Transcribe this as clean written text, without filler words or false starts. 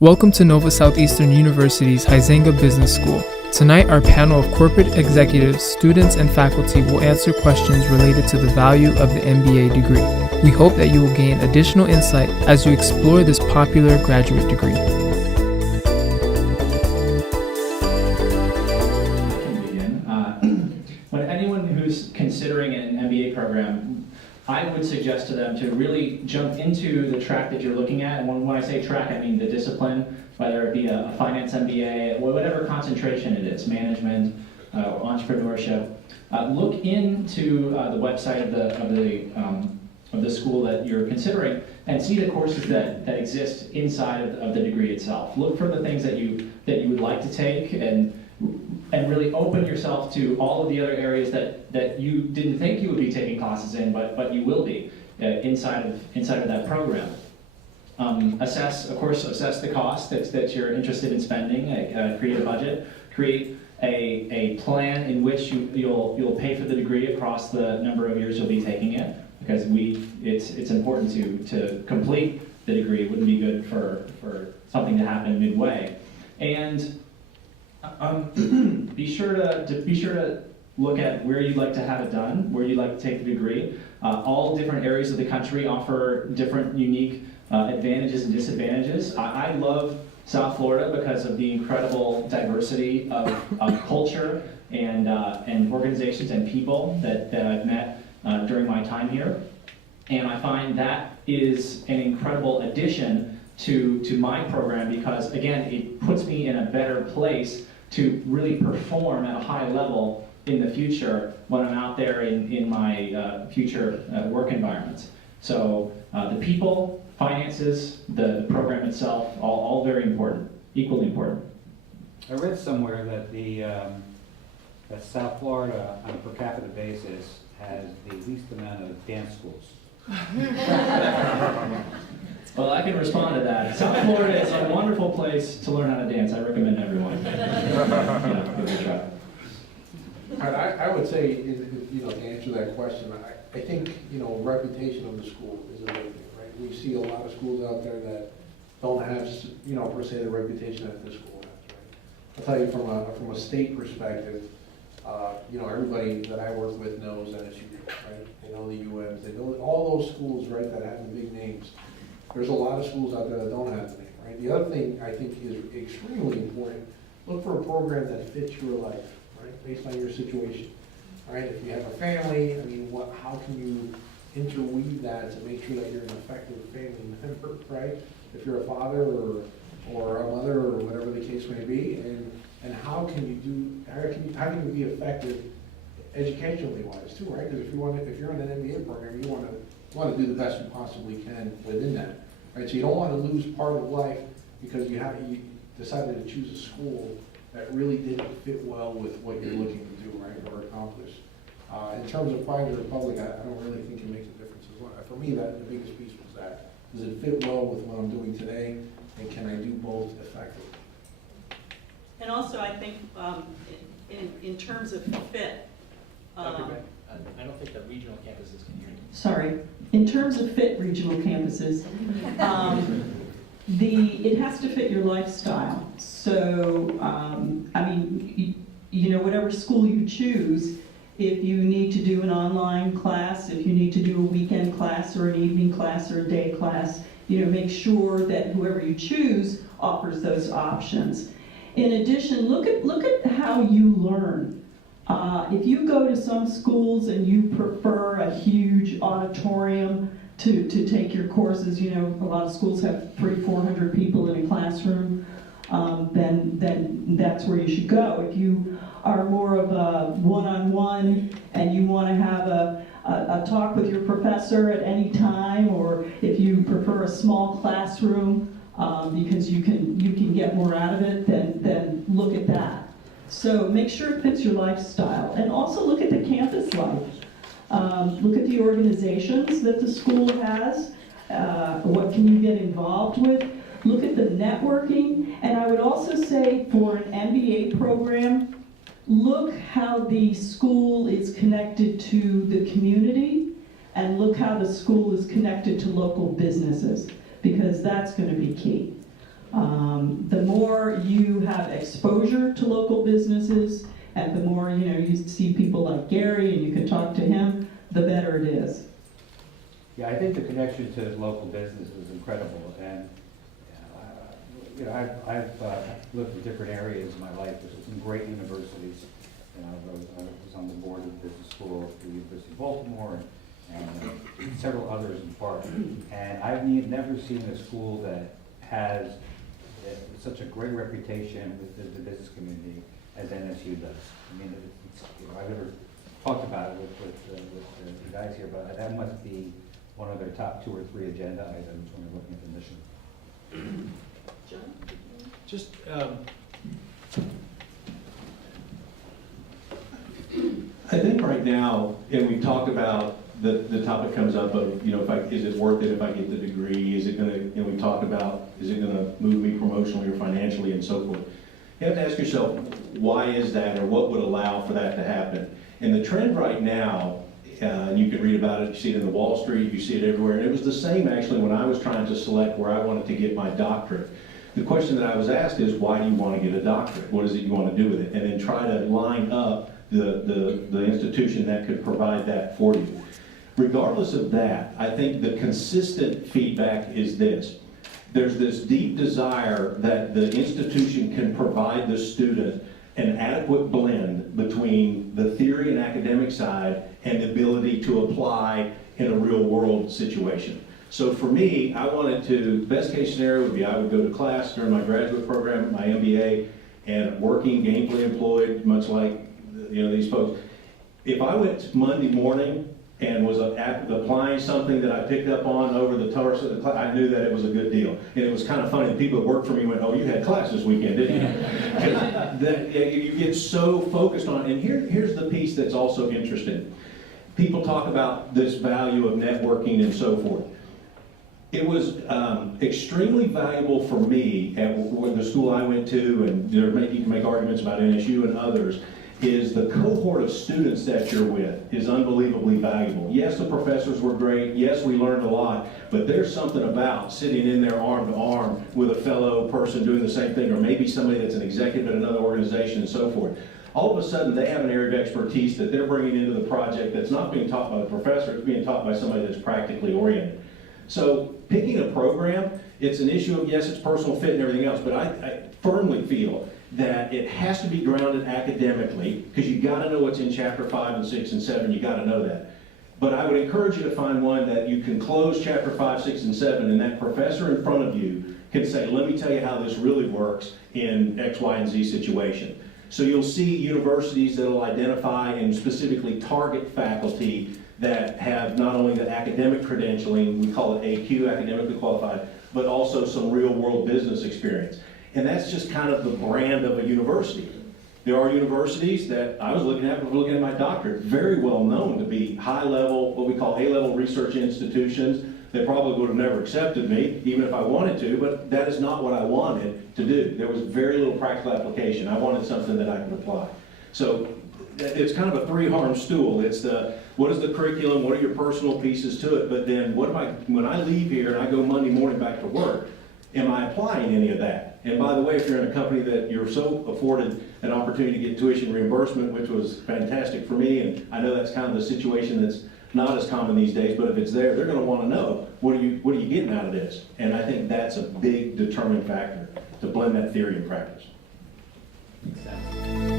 Welcome to Nova Southeastern University's Huizenga Business School. Tonight, our panel of corporate executives, students, and faculty will answer questions related to the value of the MBA degree. We hope that you will gain additional insight as you explore this popular graduate degree. When anyone who's considering an MBA program, I would suggest to them to really jump into the track that you're looking at. And when I say track, I mean the discipline, whether it be a finance MBA or whatever concentration it is, management, entrepreneurship. Look into the website of the school that you're considering and see the courses that exist inside of the degree itself. Look for the things that you would like to take and really open yourself to all of the other areas that you didn't think you would be taking classes in, but you will be inside of that program. Assess the cost that you're interested in spending. Create a budget. Create a plan in which you'll pay for the degree across the number of years you'll be taking it, because it's important to complete the degree. It wouldn't be good for something to happen midway. And be sure to look at where you'd like to have it done, where you'd like to take the degree. All different areas of the country offer different unique advantages and disadvantages. I love South Florida because of the incredible diversity of culture and organizations and people that I've met during my time here. And I find that is an incredible addition to my program because, again, it puts me in a better place to really perform at a high level in the future when I'm out there in my future work environments. So the people, finances, the program itself, all very important, equally important. I read somewhere that that South Florida, on a per capita basis, has the least amount of dance schools. Well, I can respond to that. South Florida is a wonderful place to learn how to dance. I recommend everyone. Give it a try. All right, I would say, to answer that question, I think, reputation of the school is a big thing, right? We see a lot of schools out there that don't have, per se, the reputation that this school has, right? I'll tell you from a state perspective, everybody that I work with knows NSU, right? They know the UMs, they know all those schools, right, that have the big names. There's a lot of schools out there that don't have the name, right? The other thing I think is extremely important, look for a program that fits your life, right, based on your situation, right? If you have a family, how can you interweave that to make sure that you're an effective family member, right? If you're a father or a mother or whatever the case may be, and how can you be effective educationally wise too, right? Because if you're in an MBA program, you want to do the best you possibly can within that, right? So you don't want to lose part of life because you decided to choose a school that really didn't fit well with what you're looking to do, right, or accomplish. In terms of private or public, I don't really think it makes a difference as well. For me, the biggest piece was that, does it fit well with what I'm doing today, and can I do both effectively? And also, I think in terms of fit, I don't think the regional campuses can hear you. Sorry, in terms of fit regional campuses, it has to fit your lifestyle. So, whatever school you choose, if you need to do an online class, if you need to do a weekend class or an evening class or a day class, make sure that whoever you choose offers those options. In addition, look at how you learn. If you go to some schools and you prefer a huge auditorium to take your courses, a lot of schools have 300-400 people in a classroom, then that's where you should go. If you are more of a one-on-one and you want to have a talk with your professor at any time, or if you prefer a small classroom because you can get more out of it, then look at that. So make sure it fits your lifestyle, and also look at the campus life. Look at the organizations that the school has. What can you get involved with? Look at the networking, and I would also say for an MBA program, look how the school is connected to the community, and look how the school is connected to local businesses, because that's going to be key. more you have exposure to local businesses, and the more, you see people like Gary and you can talk to him, the better it is. Yeah, I think the connection to local business is incredible, and I've lived in different areas in my life. There's some great universities. I was on the board of the business school at the University of Baltimore, and several others in Florida. And I've never seen a school that has such a great reputation with the business community as NSU does. I mean, I've never talked about it with the guys here, but that must be one of their top 2 or 3 agenda items when they're looking at the mission. John? Just, I think right now, and we've talked about, the topic comes up of, is it worth it if I get the degree? Is it gonna, we talked about, is it gonna move me promotionally or financially and so forth? You have to ask yourself, why is that, or what would allow for that to happen? And the trend right now, and you can read about it, you see it in the Wall Street, you see it everywhere, and it was the same actually when I was trying to select where I wanted to get my doctorate. The question that I was asked is, why do you want to get a doctorate? What is it you want to do with it? And then try to line up the institution that could provide that for you. Regardless of that, I think the consistent feedback is this. There's this deep desire that the institution can provide the student an adequate blend between the theory and academic side and the ability to apply in a real world situation. So for me, I wanted to, best case scenario would be I would go to class during my graduate program, my MBA, and working, gainfully employed, much like these folks. If I went Monday morning and was applying something that I picked up on over the course of the class, I knew that it was a good deal. And it was kind of funny, the people that worked for me went, oh, you had class this weekend, didn't you? You get so focused on, and here's the piece that's also interesting. People talk about this value of networking and so forth. It was extremely valuable for me at the school I went to, and you can make arguments about NSU and others, is the cohort of students that you're with is unbelievably valuable. Yes, the professors were great. Yes, we learned a lot, but there's something about sitting in there arm to arm with a fellow person doing the same thing, or maybe somebody that's an executive at another organization and so forth. All of a sudden, they have an area of expertise that they're bringing into the project that's not being taught by the professor, it's being taught by somebody that's practically oriented. So picking a program, it's an issue of, yes, it's personal fit and everything else, but I firmly feel that it has to be grounded academically, because you got to know what's in chapter 5 and 6 and 7, you got to know that. But I would encourage you to find one that you can close chapter 5, 6, and 7, and that professor in front of you can say, let me tell you how this really works in X, Y, and Z situation. So you'll see universities that will identify and specifically target faculty that have not only the academic credentialing, we call it AQ, academically qualified, but also some real world business experience. And that's just kind of the brand of a university. There are universities that I was looking at my doctorate, very well known to be high level, what we call A-level research institutions. They probably would have never accepted me, even if I wanted to, but that is not what I wanted to do. There was very little practical application. I wanted something that I could apply. So it's kind of a three-armed stool. It's what is the curriculum, what are your personal pieces to it, but then when I leave here and I go Monday morning back to work, am I applying any of that? And by the way, if you're in a company that you're so afforded an opportunity to get tuition reimbursement, which was fantastic for me, and I know that's kind of the situation that's not as common these days, but if it's there, they're going to want to know, what are you getting out of this? And I think that's a big determining factor to blend that theory and practice. makes sense.